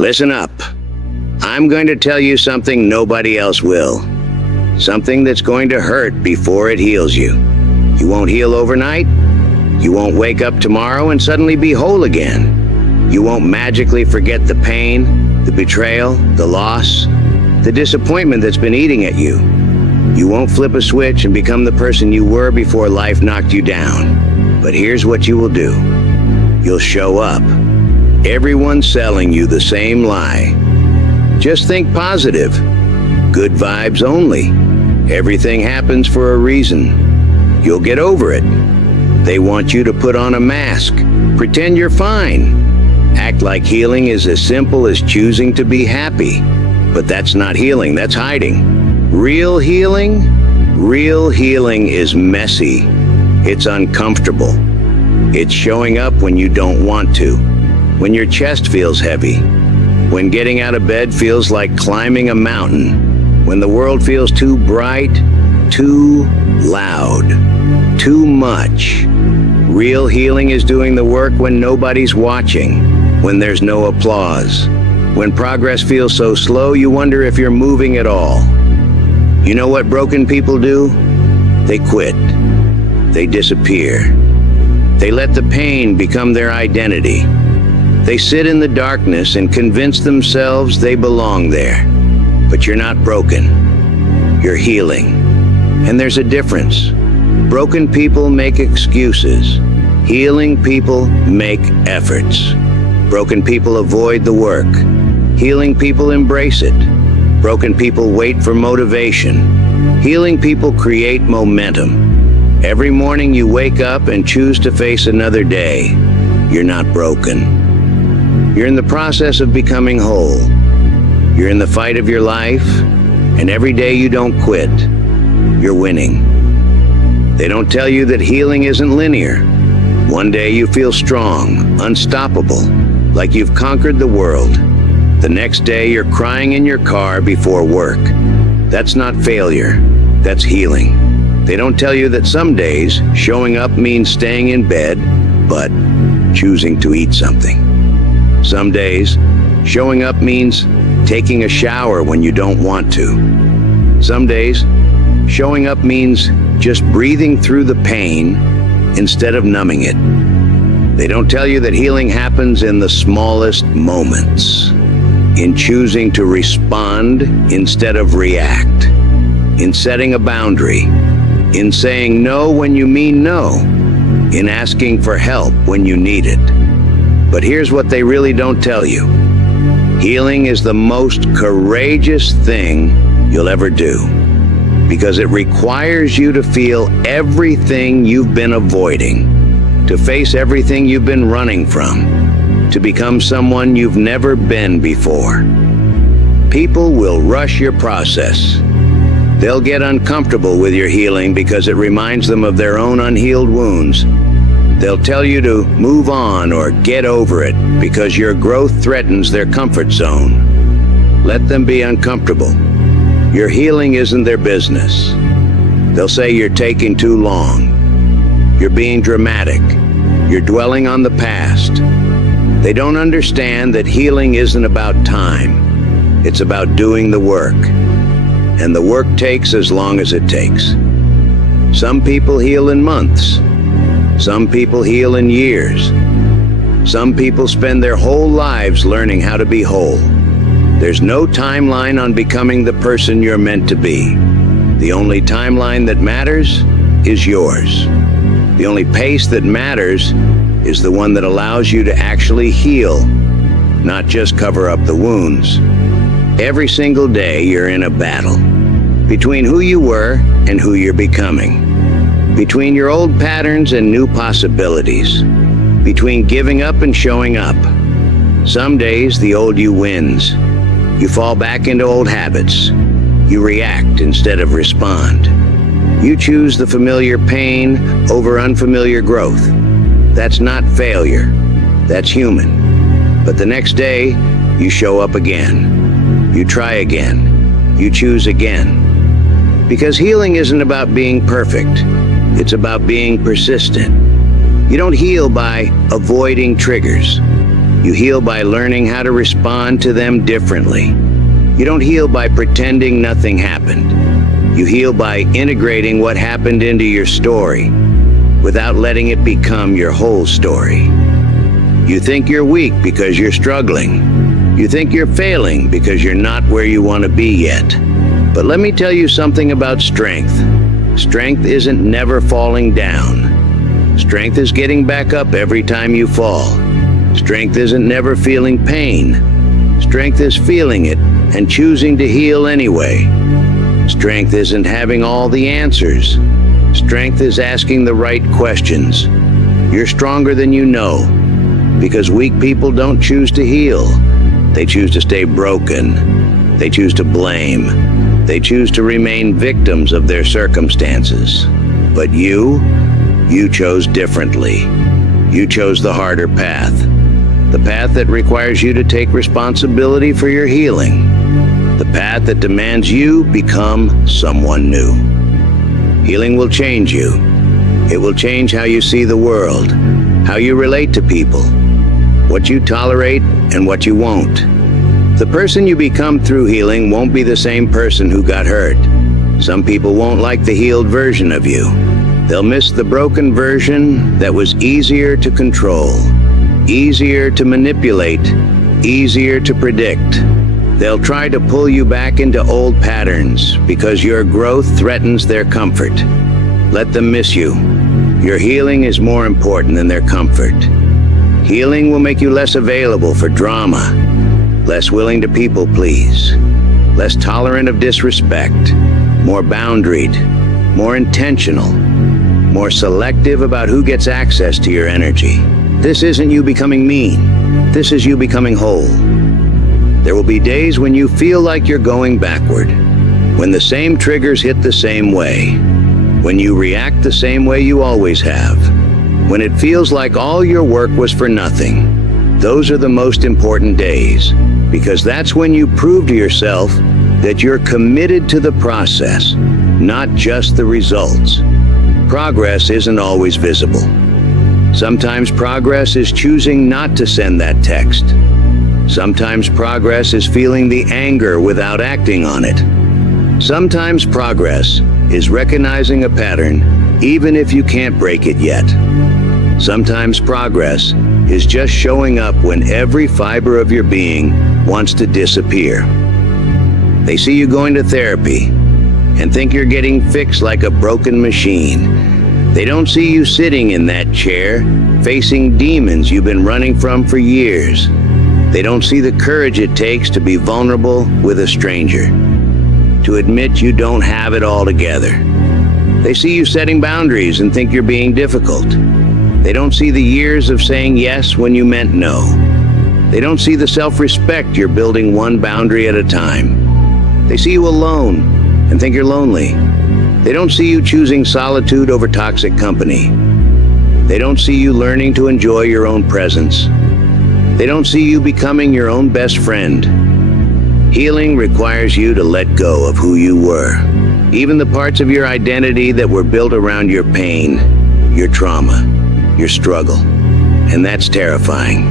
Listen up. I'm going to tell you something nobody else will. Something that's going to hurt before it heals you. You won't heal overnight. You won't wake up tomorrow and suddenly be whole again. You won't magically forget the pain, the betrayal, the loss, the disappointment that's been eating at you. You won't flip a switch and become the person you were before life knocked you down. But here's what you will do. You'll show up. Everyone's selling you the same lie. Just think positive. Good vibes only. Everything happens for a reason. You'll get over it. They want you to put on a mask. Pretend you're fine. Act like healing is as simple as choosing to be happy. But that's not healing, that's hiding. Real healing is messy. It's uncomfortable. It's showing up when you don't want to. When your chest feels heavy. When getting out of bed feels like climbing a mountain. When the world feels too bright, too loud, too much. Real healing is doing the work when nobody's watching, when there's no applause. When progress feels so slow, you wonder if you're moving at all. You know what broken people do? They quit. They disappear. They let the pain become their identity. They sit in the darkness and convince themselves they belong there. But you're not broken. You're healing. And there's a difference. Broken people make excuses. Healing people make efforts. Broken people avoid the work. Healing people embrace it. Broken people wait for motivation. Healing people create momentum. Every morning you wake up and choose to face another day. You're not broken. You're in the process of becoming whole. You're in the fight of your life, and every day you don't quit, you're winning. They don't tell you that healing isn't linear. One day you feel strong, unstoppable, like you've conquered the world. The next day you're crying in your car before work. That's not failure, that's healing. They don't tell you that some days showing up means staying in bed, but choosing to eat something. Some days, showing up means taking a shower when you don't want to. Some days, showing up means just breathing through the pain instead of numbing it. They don't tell you that healing happens in the smallest moments. In choosing to respond instead of react. In setting a boundary. In saying no when you mean no. In asking for help when you need it. But here's what they really don't tell you. Healing is the most courageous thing you'll ever do. Because it requires you to feel everything you've been avoiding. To face everything you've been running from. To become someone you've never been before. People will rush your process. They'll get uncomfortable with your healing because it reminds them of their own unhealed wounds. They'll tell you to move on or get over it because your growth threatens their comfort zone. Let them be uncomfortable. Your healing isn't their business. They'll say you're taking too long. You're being dramatic. You're dwelling on the past. They don't understand that healing isn't about time. It's about doing the work. And the work takes as long as it takes. Some people heal in months. Some people heal in years. Some people spend their whole lives learning how to be whole. There's no timeline on becoming the person you're meant to be. The only timeline that matters is yours. The only pace that matters is the one that allows you to actually heal, not just cover up the wounds. Every single day you're in a battle between who you were and who you're becoming. Between your old patterns and new possibilities. Between giving up and showing up. Some days the old you wins. You fall back into old habits. You react instead of respond. You choose the familiar pain over unfamiliar growth. That's not failure. That's human. But the next day, you show up again. You try again. You choose again. Because healing isn't about being perfect. It's about being persistent. You don't heal by avoiding triggers. You heal by learning how to respond to them differently. You don't heal by pretending nothing happened. You heal by integrating what happened into your story without letting it become your whole story. You think you're weak because you're struggling. You think you're failing because you're not where you want to be yet. But let me tell you something about strength. Strength isn't never falling down. Strength is getting back up every time you fall. Strength isn't never feeling pain. Strength is feeling it and choosing to heal anyway. Strength isn't having all the answers. Strength is asking the right questions. You're stronger than you know, because weak people don't choose to heal. They choose to stay broken. They choose to blame. They choose to remain victims of their circumstances. But you chose differently. You chose the harder path. The path that requires you to take responsibility for your healing. The path that demands you become someone new. Healing will change you. It will change how you see the world, how you relate to people, what you tolerate and what you won't. The person you become through healing won't be the same person who got hurt. Some people won't like the healed version of you. They'll miss the broken version that was easier to control, easier to manipulate, easier to predict. They'll try to pull you back into old patterns because your growth threatens their comfort. Let them miss you. Your healing is more important than their comfort. Healing will make you less available for drama, less willing to people please, less tolerant of disrespect, more boundaried, more intentional, more selective about who gets access to your energy. This isn't you becoming mean. This is you becoming whole. There will be days when you feel like you're going backward, when the same triggers hit the same way, when you react the same way you always have, when it feels like all your work was for nothing. Those are the most important days, because that's when you prove to yourself that you're committed to the process, not just the results. Progress isn't always visible. Sometimes progress is choosing not to send that text. Sometimes progress is feeling the anger without acting on it. Sometimes progress is recognizing a pattern even if you can't break it yet. Sometimes progress is just showing up when every fiber of your being wants to disappear. They see you going to therapy and think you're getting fixed like a broken machine. They don't see you sitting in that chair, facing demons you've been running from for years. They don't see the courage it takes to be vulnerable with a stranger, to admit you don't have it all together. They see you setting boundaries and think you're being difficult. They don't see the years of saying yes when you meant no. They don't see the self-respect you're building one boundary at a time. They see you alone and think you're lonely. They don't see you choosing solitude over toxic company. They don't see you learning to enjoy your own presence. They don't see you becoming your own best friend. Healing requires you to let go of who you were, even the parts of your identity that were built around your pain, your trauma, your struggle. And that's terrifying.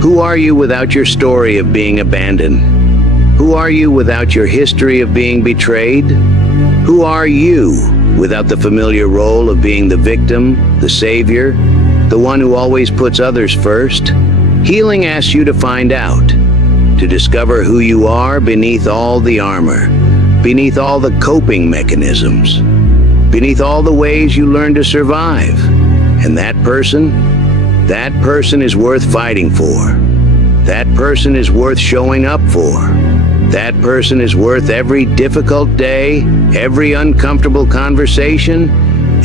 Who are you without your story of being abandoned? Who are you without your history of being betrayed? Who are you without the familiar role of being the victim, the savior, the one who always puts others first? Healing asks you to find out, to discover who you are beneath all the armor, beneath all the coping mechanisms, beneath all the ways you learn to survive. And that person is worth fighting for. That person is worth showing up for. That person is worth every difficult day, every uncomfortable conversation,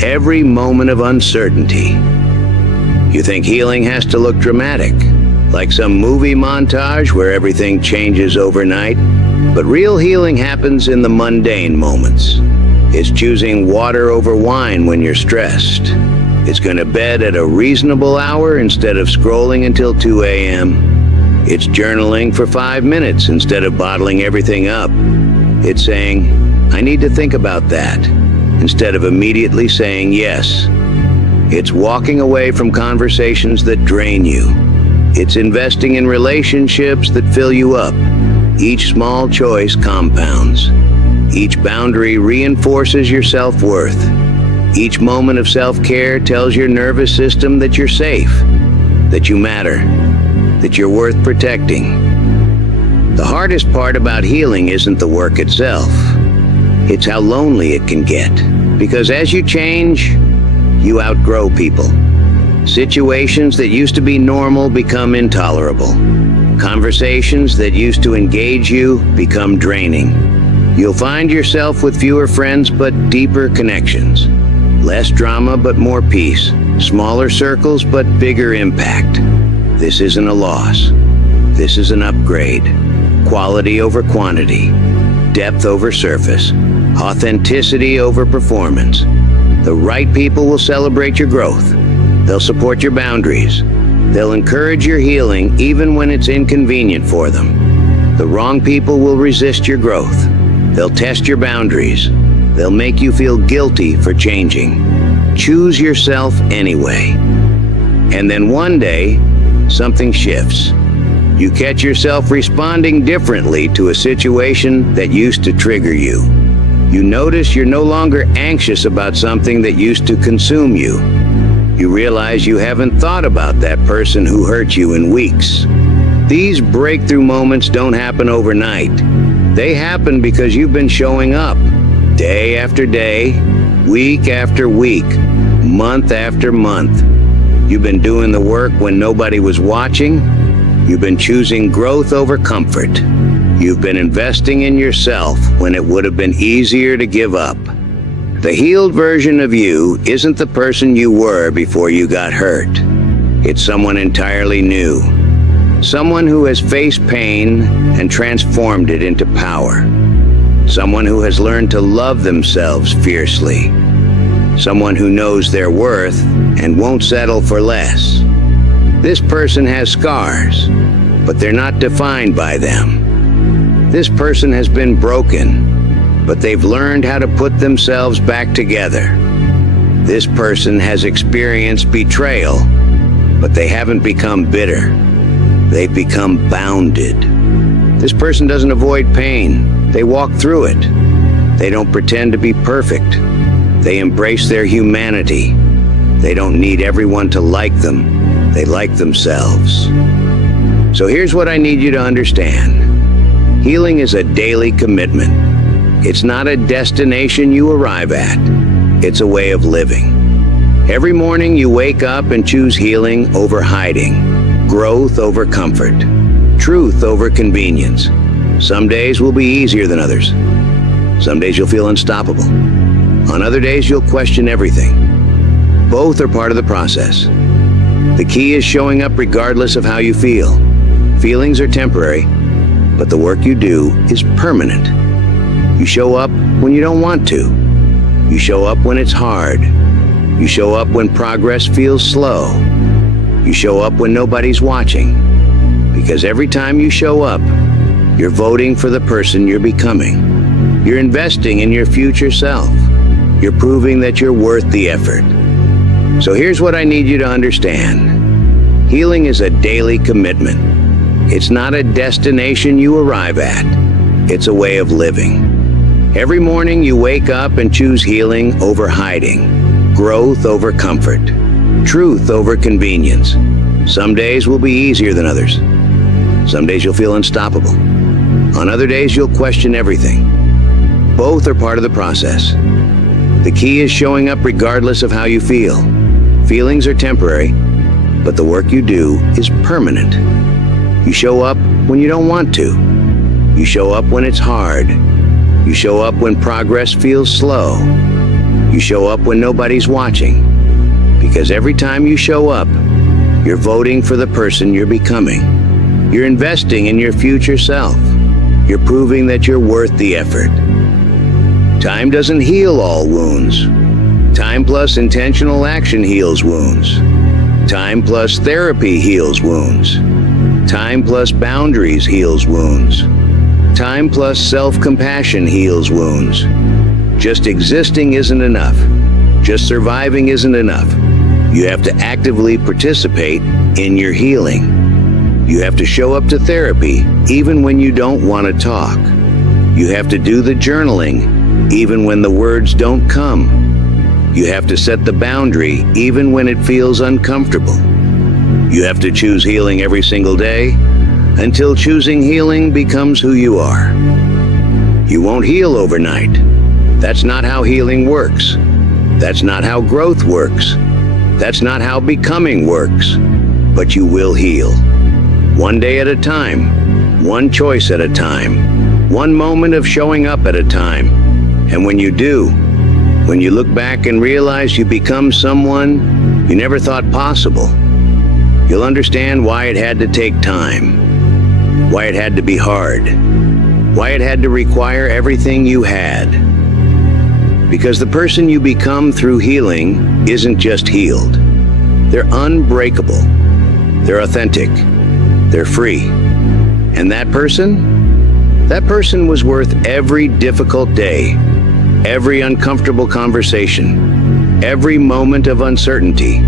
every moment of uncertainty. You think healing has to look dramatic, like some movie montage where everything changes overnight, but real healing happens in the mundane moments. It's choosing water over wine when you're stressed. It's going to bed at a reasonable hour instead of scrolling until 2 a.m. It's journaling for 5 minutes instead of bottling everything up. It's saying, I need to think about that, instead of immediately saying yes. It's walking away from conversations that drain you. It's investing in relationships that fill you up. Each small choice compounds. Each boundary reinforces your self-worth. Each moment of self-care tells your nervous system that you're safe, that you matter, that you're worth protecting. The hardest part about healing isn't the work itself. It's how lonely it can get. Because as you change, you outgrow people. Situations that used to be normal become intolerable. Conversations that used to engage you become draining. You'll find yourself with fewer friends but deeper connections. Less drama but more peace. Smaller circles but bigger impact. This isn't a loss. This is an upgrade. Quality over quantity. Depth over surface. Authenticity over performance. The right people will celebrate your growth. They'll support your boundaries. They'll encourage your healing even when it's inconvenient for them. The wrong people will resist your growth. They'll test your boundaries. They'll make you feel guilty for changing. Choose yourself anyway. And then one day, something shifts. You catch yourself responding differently to a situation that used to trigger you. You notice you're no longer anxious about something that used to consume you. You realize you haven't thought about that person who hurt you in weeks. These breakthrough moments don't happen overnight. They happen because you've been showing up, day after day, week after week, month after month. You've been doing the work when nobody was watching. You've been choosing growth over comfort. You've been investing in yourself when it would have been easier to give up. The healed version of you isn't the person you were before you got hurt. It's someone entirely new. Someone who has faced pain and transformed it into power. Someone who has learned to love themselves fiercely. Someone who knows their worth and won't settle for less. This person has scars, but they're not defined by them. This person has been broken, but they've learned how to put themselves back together. This person has experienced betrayal, but they haven't become bitter. They've become bounded. This person doesn't avoid pain. They walk through it. They don't pretend to be perfect. They embrace their humanity. They don't need everyone to like them. They like themselves. So here's what I need you to understand. Healing is a daily commitment. It's not a destination you arrive at. It's a way of living. Every morning you wake up and choose healing over hiding, growth over comfort, truth over convenience. Some days will be easier than others. Some days you'll feel unstoppable. On other days you'll question everything. Both are part of the process. The key is showing up regardless of how you feel. Feelings are temporary, but the work you do is permanent. You show up when you don't want to. You show up when it's hard. You show up when progress feels slow. You show up when nobody's watching. Because every time you show up, you're voting for the person you're becoming. You're investing in your future self. You're proving that you're worth the effort. So here's what I need you to understand. Healing is a daily commitment. It's not a destination you arrive at. It's a way of living. Every morning you wake up and choose healing over hiding, growth over comfort, truth over convenience. Some days will be easier than others. Some days you'll feel unstoppable. On other days you'll question everything. Both are part of the process. The key is showing up regardless of how you feel. Feelings are temporary, but the work you do is permanent. You show up when you don't want to. You show up when it's hard. You show up when progress feels slow. You show up when nobody's watching. Because every time you show up, you're voting for the person you're becoming. You're investing in your future self. You're proving that you're worth the effort. Time doesn't heal all wounds. Time plus intentional action heals wounds. Time plus therapy heals wounds. Time plus boundaries heals wounds. Time plus self-compassion heals wounds. Just existing isn't enough. Just surviving isn't enough. You have to actively participate in your healing. You have to show up to therapy even when you don't want to talk. You have to do the journaling even when the words don't come. You have to set the boundary even when it feels uncomfortable. You have to choose healing every single day until choosing healing becomes who you are. You won't heal overnight. That's not how healing works. That's not how growth works. That's not how becoming works. But you will heal. One day at a time, one choice at a time, one moment of showing up at a time. And when you do, when you look back and realize you become someone you never thought possible, you'll understand why it had to take time, why it had to be hard, why it had to require everything you had. Because the person you become through healing isn't just healed. They're unbreakable. They're authentic. They're free. And that person was worth every difficult day, every uncomfortable conversation, every moment of uncertainty.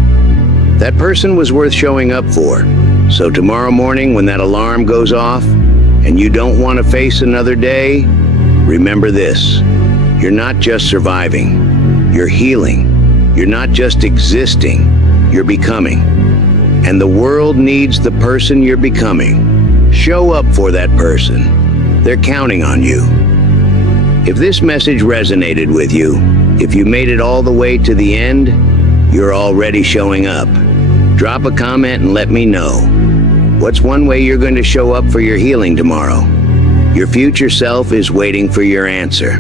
That person was worth showing up for. So tomorrow morning when that alarm goes off and you don't want to face another day, remember this. You're not just surviving, you're healing. You're not just existing, you're becoming. And the world needs the person you're becoming. Show up for that person. They're counting on you. If this message resonated with you, if you made it all the way to the end, you're already showing up. Drop a comment and let me know. What's one way you're going to show up for your healing tomorrow? Your future self is waiting for your answer.